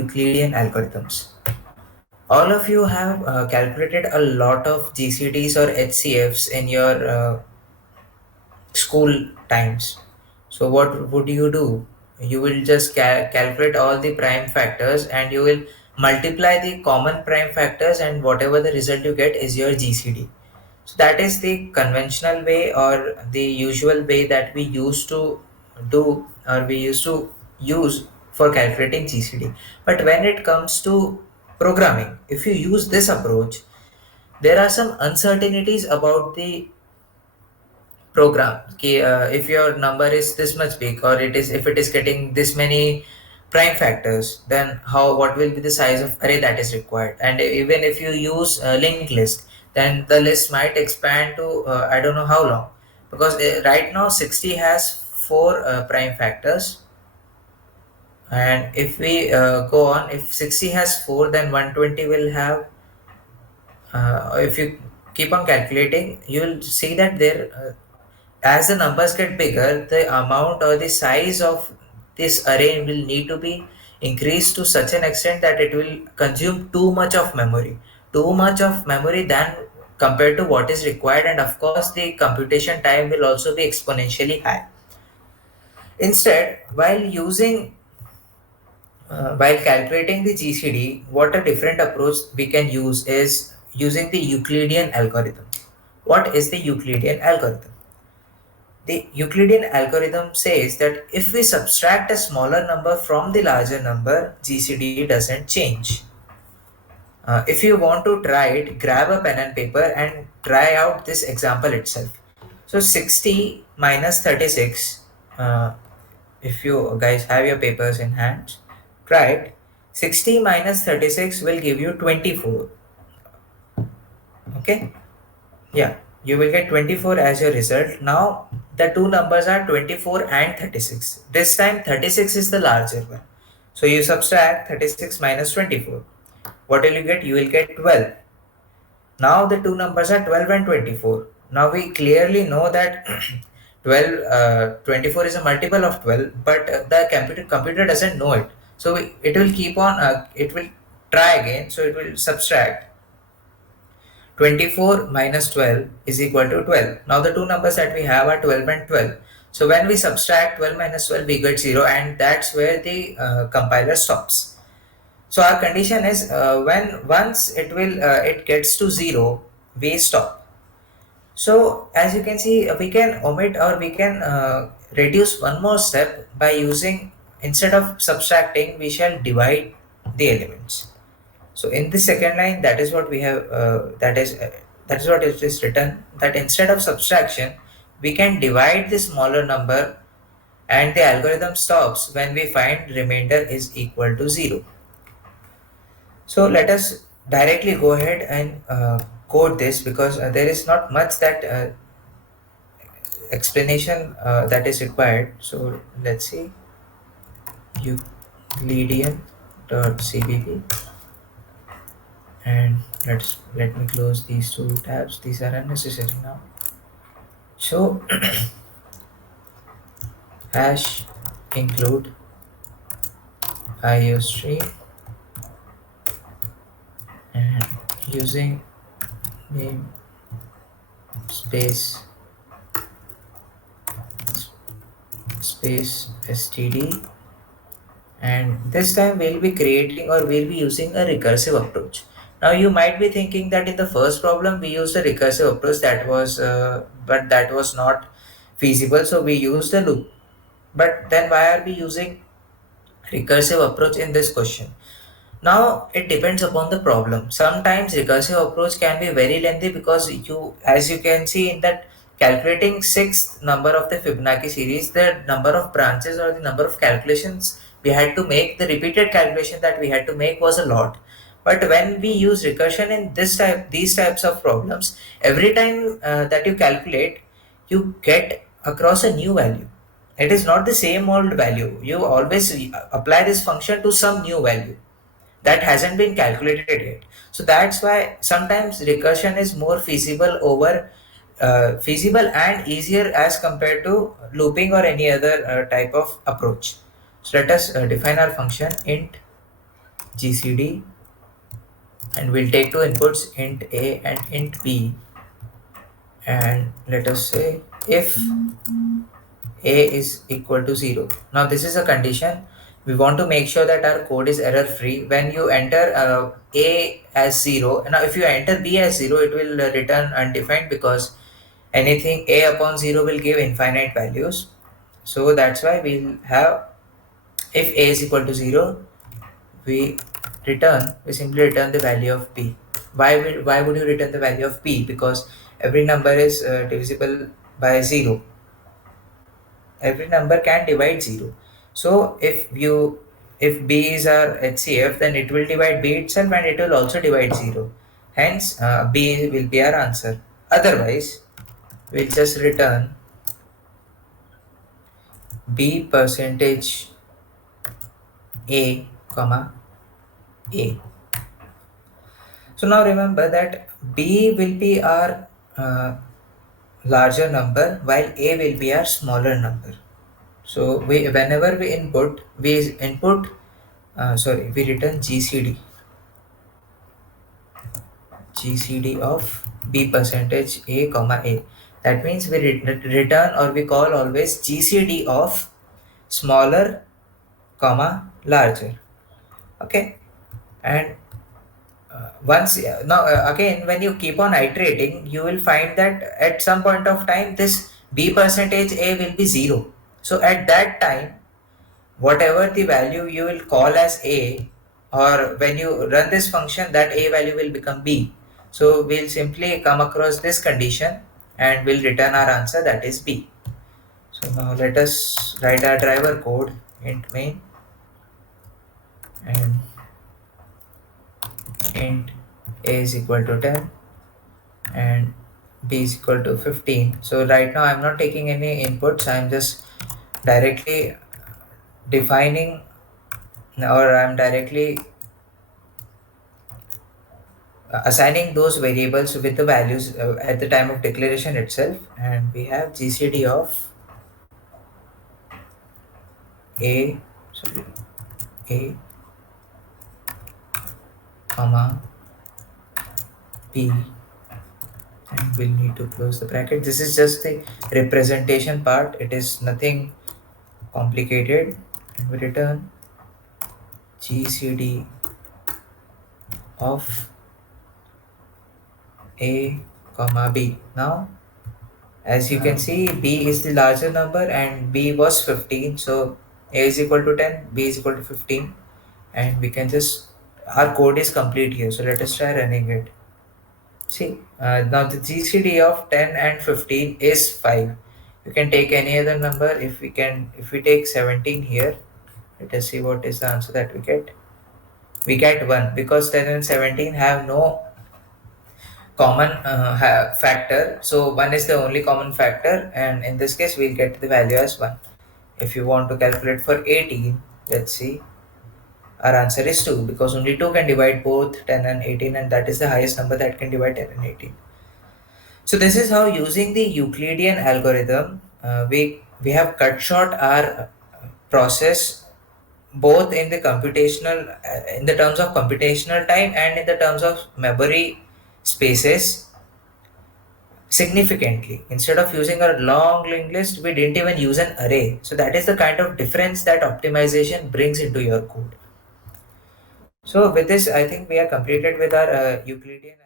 Euclidean algorithms. All of you have calculated a lot of GCDs or HCFs in your school times. So what would you do? You will just calculate all the prime factors and you will multiply the common prime factors, and whatever the result you get is your GCD. So that is the conventional way or the usual way that we used to do, or we used to use for calculating GCD. But when it comes to programming, if you use this approach, there are some uncertainties about the program. If your number is this much big, or it is, if it is getting this many prime factors, then how, what will be the size of array that is required? And even if you use a linked list, then the list might expand to I don't know how long, because right now 60 has four prime factors. And if we go on, if 60 has 4, then 120 will have if you keep on calculating, you will see that there as the numbers get bigger, the amount or the size of this array will need to be increased to such an extent that it will consume too much of memory than compared to what is required. And of course the computation time will also be exponentially high. Instead, while calculating the GCD, what a different approach we can use is using the Euclidean algorithm. What is the Euclidean algorithm? The Euclidean algorithm says that if we subtract a smaller number from the larger number, GCD doesn't change. If you want to try it, grab a pen and paper and try out this example itself. So 60 minus 36, if you guys have your papers in hand, try it. 60 minus 36 will give you 24. Okay, yeah, you will get 24 as your result. Now the two numbers are 24 and 36. This time 36 is the larger one. So you subtract 36 minus 24. What will you get? You will get 12. Now the two numbers are 12 and 24. Now we clearly know that 24 is a multiple of 12, but the computer doesn't know it. So it will keep on, it will try again. So it will subtract 24 minus 12 is equal to 12. Now the two numbers that we have are 12 and 12. So when we subtract 12 minus 12, we get 0, and that's where the compiler stops. So our condition is when once it gets to 0, we stop. So as you can see, we can omit, or we can reduce one more step by using, instead of subtracting, we shall divide the elements. So in the second line, that is what we have. That is what it is written. That instead of subtraction, we can divide the smaller number, and the algorithm stops when we find remainder is equal to 0. So let us directly go ahead and code this, because there is not much that explanation that is required. So let's see, Euclidean.cpp, and let me close these two tabs. These are unnecessary now. So hash include IOStream, and using name space std, and this time we'll be creating, or we'll be using a recursive approach. Now you might be thinking that in the first problem we used a recursive approach, that was but that was not feasible, so we used a loop. But then why are we using recursive approach in this question? Now it depends upon the problem. Sometimes recursive approach can be very lengthy, because you, as you can see in that, calculating sixth number of the Fibonacci series, the number of branches or the number of calculations we had to make, the repeated calculation that we had to make was a lot. But when we use recursion in these types of problems, every time that you calculate, you get across a new value. It is not the same old value. You always apply this function to some new value that hasn't been calculated yet. So that's why sometimes recursion is more feasible and easier as compared to looping or any other type of approach. So let us define our function int GCD, and we'll take two inputs, int A and int B, and let us say if A is equal to 0. Now this is a condition. We want to make sure that our code is error free. When you enter A as 0, now if you enter B as 0, it will return undefined, because anything A upon 0 will give infinite values. So that's why we'll have, if A is equal to 0, we simply return the value of B. Why would you return the value of B? Because every number is divisible by 0. Every number can divide 0. So if B is our HCF, then it will divide B itself and it will also divide 0. Hence B will be our answer. Otherwise, we'll just return B percentage A comma A. So now remember that B will be our larger number, while A will be our smaller number. So whenever we return GCD of B percentage A comma A. That means we return, or we call always GCD of smaller comma larger. Okay, and once now again, when you keep on iterating, you will find that at some point of time this B percentage A will be 0. So at that time, whatever the value you will call as A, or when you run this function, that A value will become B. So we'll simply come across this condition and we'll return our answer, that is B. So now let us write our driver code, int main and int A is equal to 10 and B is equal to 15. So right now I'm not taking any inputs, I'm just directly defining, or I'm directly assigning those variables with the values at the time of declaration itself. And we have GCD of A, sorry, A comma B, and we'll need to close the bracket. This is just the representation part, it is nothing complicated. And we return GCD of A comma B. Now as you can see, B is the larger number and B was 15, so A is equal to 10, B is equal to 15, and we can just, our code is complete here. So let us try running it. See, now the GCD of 10 and 15 is 5. You can take any other number. If we take 17 here, let us see what is the answer that we get. We get 1, because 10 and 17 have no common factor. So 1 is the only common factor, and in this case we'll get the value as 1. If you want to calculate for 18, let's see, our answer is 2, because only 2 can divide both 10 and 18, and that is the highest number that can divide 10 and 18. So this is how, using the Euclidean algorithm, we have cut short our process, both in the computational in the terms of computational time and in the terms of memory spaces, significantly. Instead of using a long linked list, we didn't even use an array. So that is the kind of difference that optimization brings into your code. So with this, I think we are completed with our Euclidean